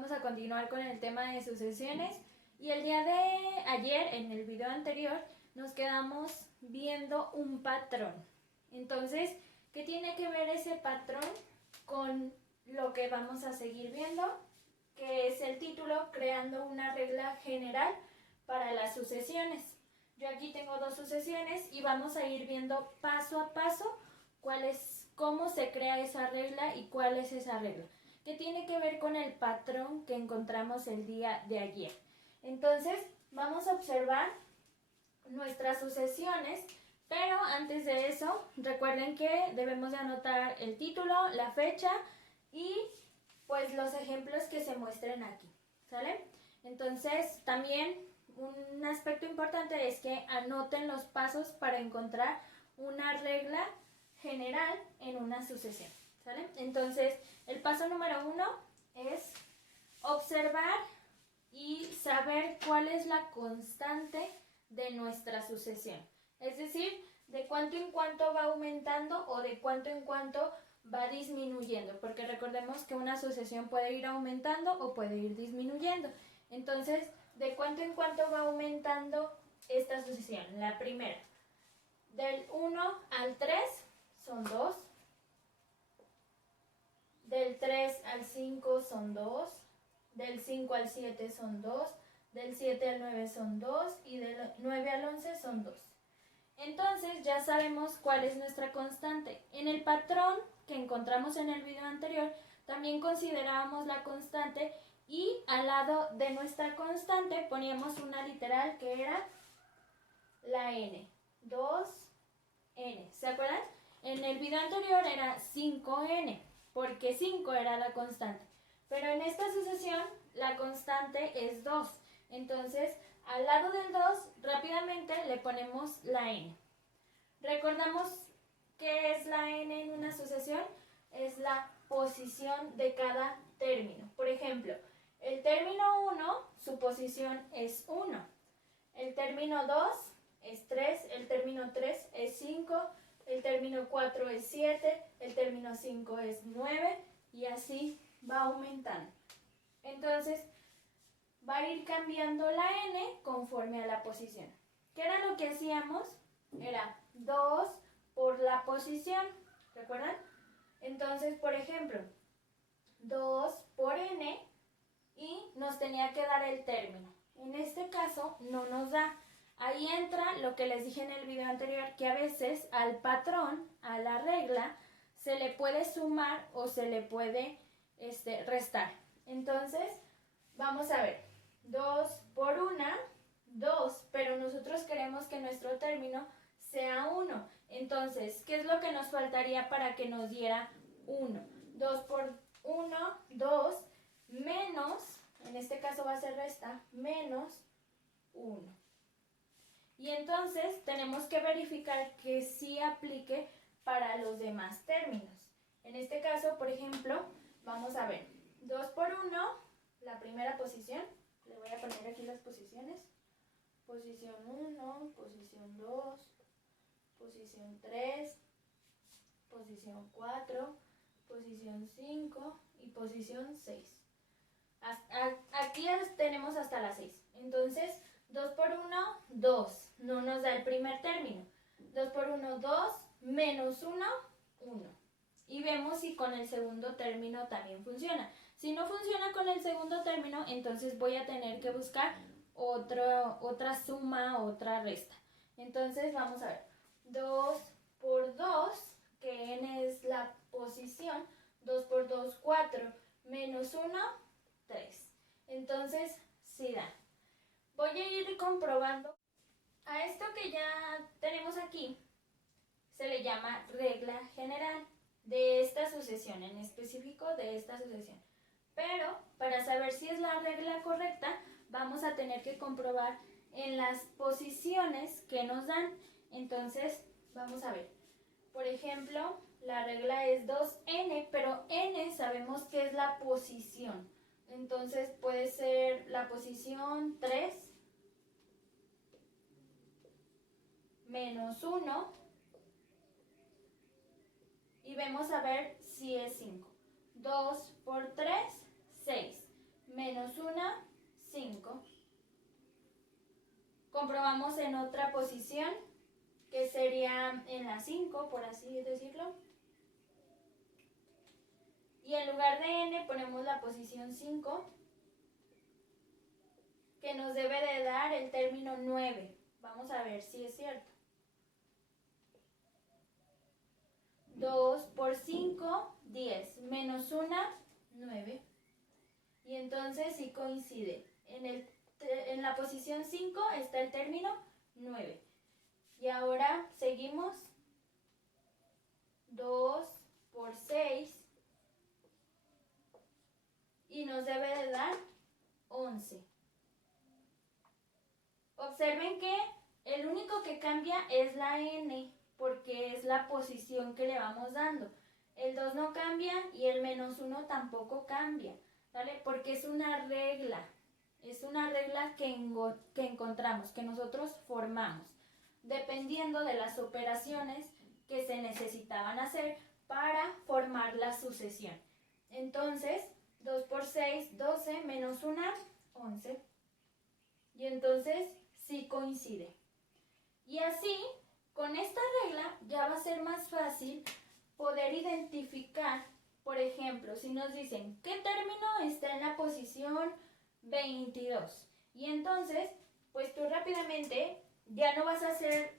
Vamos a continuar con el tema de sucesiones y el día de ayer, en el video anterior, nos quedamos viendo un patrón. Entonces, ¿qué tiene que ver ese patrón con lo que vamos a seguir viendo? Que es el título, creando una regla general para las sucesiones. Yo aquí tengo dos sucesiones y vamos a ir viendo paso a paso cómo se crea esa regla y cuál es esa regla, que tiene que ver con el patrón que encontramos el día de ayer. Entonces, vamos a observar nuestras sucesiones, pero antes de eso, recuerden que debemos de anotar el título, la fecha y pues los ejemplos que se muestren aquí, ¿sale? Entonces, también un aspecto importante es que anoten los pasos para encontrar una regla general en una sucesión, ¿sale? Entonces, el paso número 1 es observar y saber cuál es la constante de nuestra sucesión. Es decir, de cuánto en cuánto va aumentando o de cuánto en cuánto va disminuyendo, porque recordemos que una sucesión puede ir aumentando o puede ir disminuyendo. Entonces, ¿de cuánto en cuánto va aumentando esta sucesión? La primera, del 1 al 3 son 2, del 3 al 5 son 2, del 5 al 7 son 2, del 7 al 9 son 2 y del 9 al 11 son 2. Entonces ya sabemos cuál es nuestra constante. En el patrón que encontramos en el video anterior, también considerábamos la constante y al lado de nuestra constante poníamos una literal que era la n, 2n. ¿Se acuerdan? En el video anterior era 5n, porque 5 era la constante. Pero en esta sucesión la constante es 2. Entonces, al lado del 2, rápidamente le ponemos la n. ¿Recordamos qué es la n en una sucesión? Es la posición de cada término. Por ejemplo, el término 1, su posición es 1. El término 2 es 3, el término 3 es 5, el término 4 es 7, el término 5 es 9 y así va aumentando. Entonces, va a ir cambiando la n conforme a la posición. ¿Qué era lo que hacíamos? Era 2 por la posición, ¿recuerdan? Entonces, por ejemplo, 2 por n y nos tenía que dar el término. En este caso no nos da. Ahí entra lo que les dije en el video anterior, que a veces al patrón, a la regla, se le puede sumar o se le puede restar. Entonces, vamos a ver. 2 por 1, 2, pero nosotros queremos que nuestro término sea 1. Entonces, ¿qué es lo que nos faltaría para que nos diera 1? 2 por 1, 2, menos, en este caso va a ser resta, menos 1. Y entonces tenemos que verificar que sí aplique para los demás términos. En este caso, por ejemplo, vamos a ver, 2 por 1, la primera posición, le voy a poner aquí las posiciones, posición 1, posición 2, posición 3, posición 4, posición 5 y posición 6. Aquí tenemos hasta las 6. Entonces, 2 por 1, 2. No nos da el primer término. 2 por 1, 2, menos 1, 1. Y vemos si con el segundo término también funciona. Si no funciona con el segundo término, entonces voy a tener que buscar otra suma, otra resta. Entonces, vamos a ver. 2 por 2, que n es la posición. 2 por 2, 4. Menos 1, 3. Entonces, sí da. Voy a ir comprobando. A esto que ya tenemos aquí se le llama regla general de esta sucesión, en específico de esta sucesión. Pero para saber si es la regla correcta, vamos a tener que comprobar en las posiciones que nos dan. Entonces, vamos a ver. Por ejemplo, la regla es 2n, pero n sabemos que es la posición. Entonces puede ser la posición 3 menos 1 y vemos a ver si es 5. 2 por 3, 6. menos 1, 5. Comprobamos en otra posición, que sería en la 5, por así decirlo. Y en lugar de n ponemos la posición 5, que nos debe de dar el término 9. Vamos a ver si es cierto. 2 por 5, 10. Menos 1, 9. Y entonces sí coincide. En la posición 5 está el término 9. Y ahora seguimos. 2 por 6. Y nos debe de dar 11. Observen que el único que cambia es la n, porque es la posición que le vamos dando. El 2 no cambia y el menos 1 tampoco cambia, ¿vale? Porque es una regla que encontramos, que nosotros formamos, dependiendo de las operaciones que se necesitaban hacer para formar la sucesión. Entonces, 2 por 6, 12, menos 1, 11. Y entonces sí coincide. Y así, con esta regla ya va a ser más fácil poder identificar, por ejemplo, si nos dicen qué término está en la posición 22. Y entonces, pues tú rápidamente ya no vas a hacer,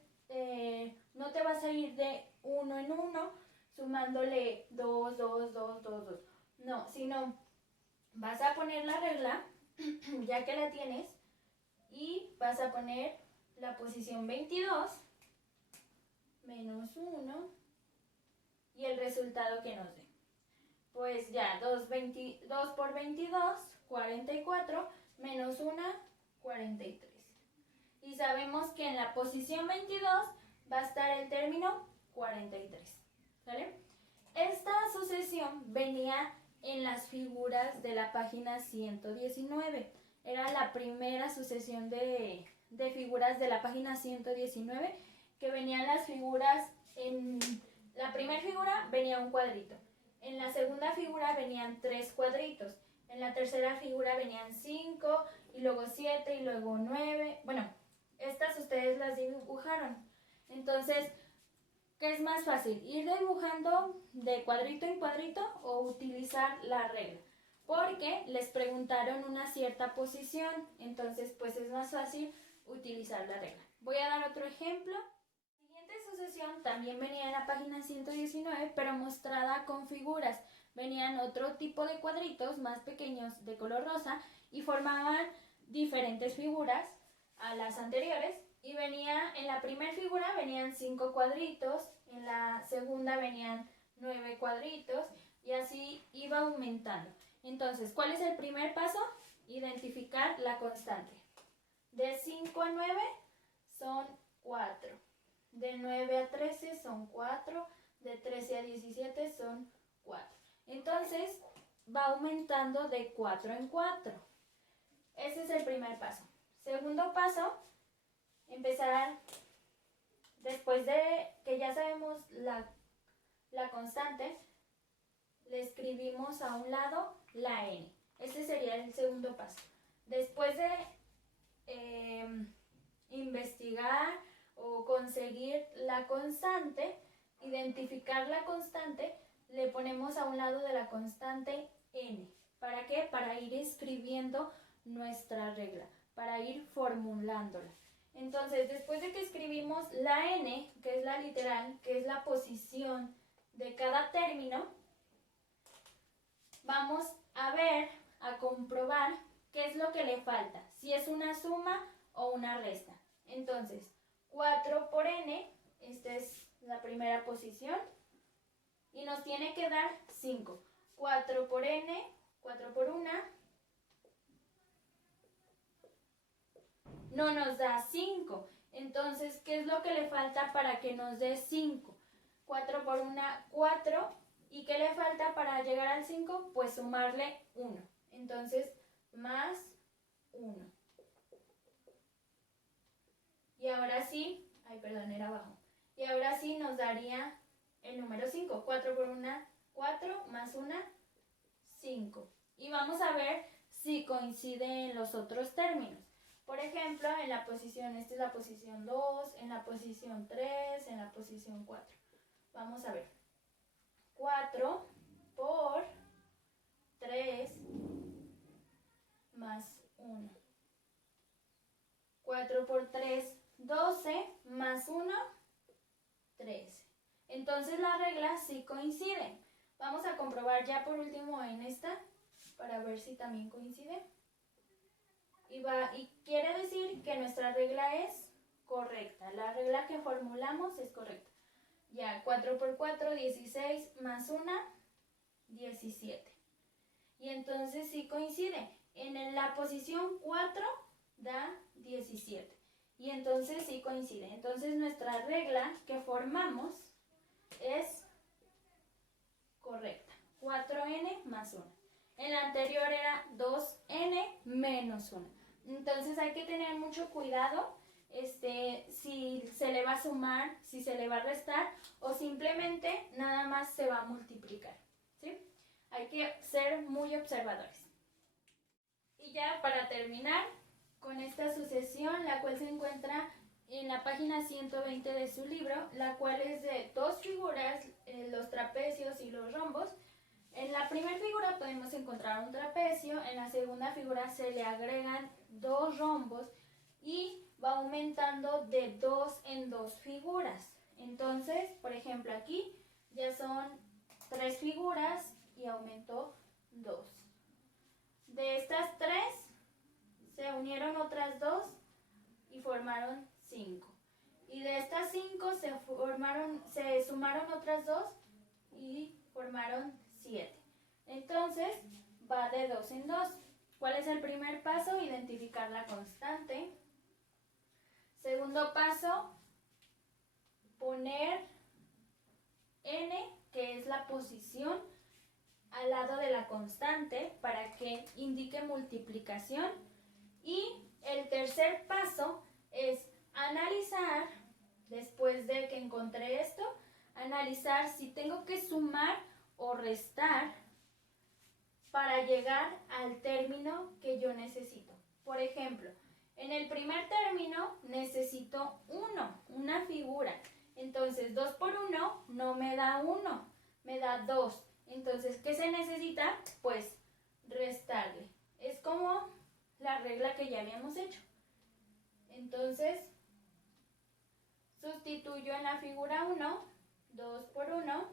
no te vas a ir de uno en uno sumándole 2, 2, 2, 2, 2. No, sino vas a poner la regla, ya que la tienes, y vas a poner la posición 22 menos 1 y el resultado que nos dé. Pues ya, 2 por 22, 44, menos 1, 43. Y sabemos que en la posición 22 va a estar el término 43. ¿Vale? Esta sucesión venía en las figuras de la página 119. Era la primera sucesión de figuras de la página 119, que venían las figuras. En la primera figura venía un cuadrito, en la segunda figura venían 3 cuadritos, en la tercera figura venían 5 y luego 7 y luego 9. Bueno, estas ustedes las dibujaron. Entonces, ¿qué es más fácil? ¿Ir dibujando de cuadrito en cuadrito o utilizar la regla? Porque les preguntaron una cierta posición, entonces pues es más fácil utilizar la regla. Voy a dar otro ejemplo. La siguiente sucesión también venía en la página 119, pero mostrada con figuras. Venían otro tipo de cuadritos más pequeños de color rosa y formaban diferentes figuras a las anteriores. Y venía, en la primera figura venían 5 cuadritos, en la segunda venían 9 cuadritos y así iba aumentando. Entonces, ¿cuál es el primer paso? Identificar la constante. De 5 a 9 son 4. De 9 a 13 son 4. De 13 a 17 son 4. Entonces, va aumentando de 4 en 4. Ese es el primer paso. Segundo paso, empezar, después de que ya sabemos la constante, le escribimos a un lado la n. Ese sería el segundo paso. Después de investigar o conseguir la constante, identificar la constante, le ponemos a un lado de la constante n. ¿Para qué? Para ir escribiendo nuestra regla, para ir formulándola. Entonces, después de que escribimos la n, que es la literal, que es la posición de cada término, vamos a ver, a comprobar qué es lo que le falta, si es una suma o una resta. Entonces, 4 por n, esta es la primera posición, y nos tiene que dar 5. 4 por n, 4 por 1, no nos da 5. Entonces, ¿qué es lo que le falta para que nos dé 5? 4 por 1, 4. ¿Y qué le falta para llegar al 5? Pues sumarle 1. Entonces, más 1. Y ahora sí, era abajo. Y ahora sí nos daría el número 5. 4 por 1, 4, más 1, 5. Y vamos a ver si coincide en los otros términos. Por ejemplo, en la posición, esta es la posición 2, en la posición 3, en la posición 4. Vamos a ver. 4 por 3 más 1. 4 por 3, 12, más 1, 13. Entonces la regla sí coincide. Vamos a comprobar ya por último en esta para ver si también coincide. Y quiere decir que nuestra regla es correcta. La regla que formulamos es correcta. Ya, 4 por 4, 16, más 1, 17. Y entonces sí coincide. En la posición 4 da 17. Y entonces sí coincide. Entonces nuestra regla que formamos es correcta. 4n más 1. En la anterior era 2n menos 1. Entonces hay que tener mucho cuidado si se le va a sumar, si se le va a restar o simplemente nada más se va a multiplicar. ¿Sí? Hay que ser muy observadores. Y ya para terminar con esta sucesión, la cual se encuentra en la página 120 de su libro, la cual es de dos figuras, los trapecios y los rombos. En la primera figura podemos encontrar un trapecio, en la segunda figura se le agregan dos rombos y va aumentando de 2 en 2 figuras. Entonces, por ejemplo, aquí ya son 3 figuras y aumentó 2. De estas 3 se unieron otras 2 y formaron 5. Y de estas 5 se sumaron otras 2 y formaron 7. Entonces va de 2 en 2. ¿Cuál es el primer paso? Identificar la constante. Segundo paso, poner n, que es la posición, al lado de la constante para que indique multiplicación. Y el tercer paso es analizar, después de que encontré esto, analizar si tengo que sumar o restar para llegar al término que yo necesito. Por ejemplo, en el primer término necesito 1, una figura. Entonces 2 por 1 no me da 1, me da 2. Entonces, ¿qué se necesita? Pues restarle. Es como la regla que ya habíamos hecho. Entonces, sustituyo en la figura 1, 2 por 1,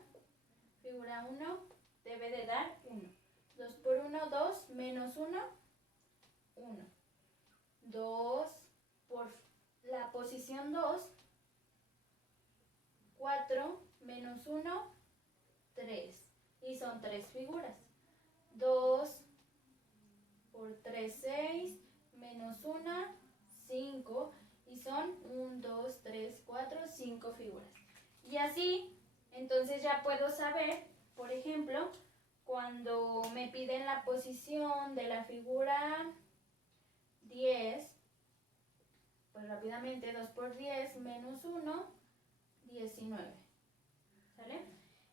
figura 1 debe de dar 1. 2 por 1, 2, menos 1, 1. 2 por la posición 2, 4 menos 1, 3. Y son 3 figuras. 2 por 3, 6, menos 1, 5. Y son 1, 2, 3, 4, 5 figuras. Y así, entonces ya puedo saber, por ejemplo, cuando me piden la posición de la figura 10, pues rápidamente 2 por 10 menos 1, 19. ¿Sale?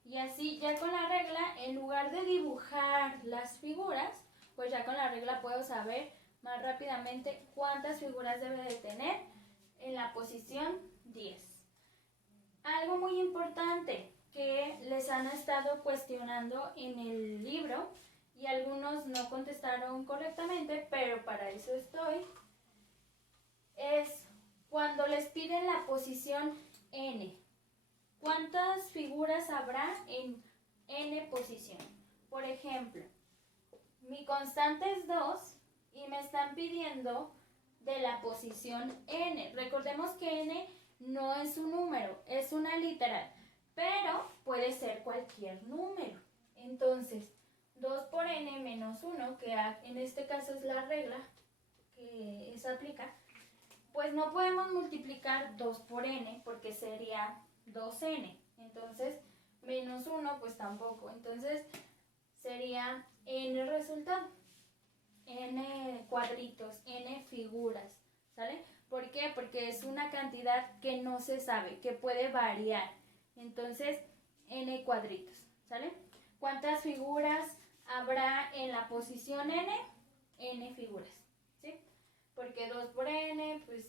Y así ya con la regla, en lugar de dibujar las figuras, pues ya con la regla puedo saber más rápidamente cuántas figuras debe de tener en la posición 10. Algo muy importante que les han estado cuestionando en el libro y algunos no contestaron correctamente, pero para eso estoy, es cuando les piden la posición n. ¿Cuántas figuras habrá en n posición? Por ejemplo, mi constante es 2 y me están pidiendo de la posición n. Recordemos que n no es un número, es una literal, pero puede ser cualquier número. Entonces, 2 por n menos 1, que en este caso es la regla que se aplica, pues no podemos multiplicar 2 por n porque sería 2n. Entonces, menos 1 pues tampoco. Entonces, sería n el resultado. N cuadritos, n figuras. ¿Sale? ¿Por qué? Porque es una cantidad que no se sabe, que puede variar. Entonces, n cuadritos. ¿Sale? ¿Cuántas figuras habrá en la posición n? n figuras, ¿sí? Porque 2 por n, pues,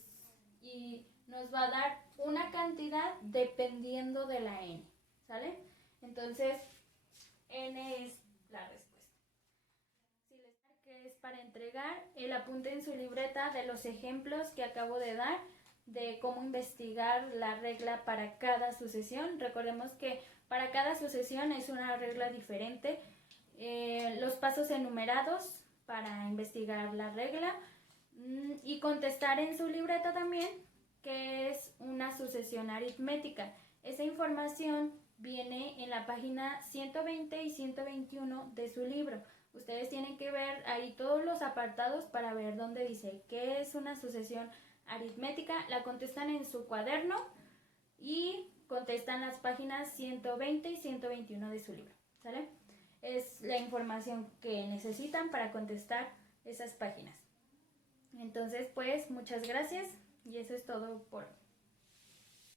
y nos va a dar una cantidad dependiendo de la n, ¿sale? Entonces, n es la respuesta. Si les que es para entregar el apunte en su libreta de los ejemplos que acabo de dar, de cómo investigar la regla para cada sucesión. Recordemos que para cada sucesión es una regla diferente. Los pasos enumerados para investigar la regla y contestar en su libreta también qué es una sucesión aritmética. Esa información viene en la página 120 y 121 de su libro. Ustedes tienen que ver ahí todos los apartados para ver dónde dice qué es una sucesión aritmética. La contestan en su cuaderno y contestan las páginas 120 y 121 de su libro, ¿sale? Es la información que necesitan para contestar esas páginas. Entonces, pues, muchas gracias y eso es todo por hoy.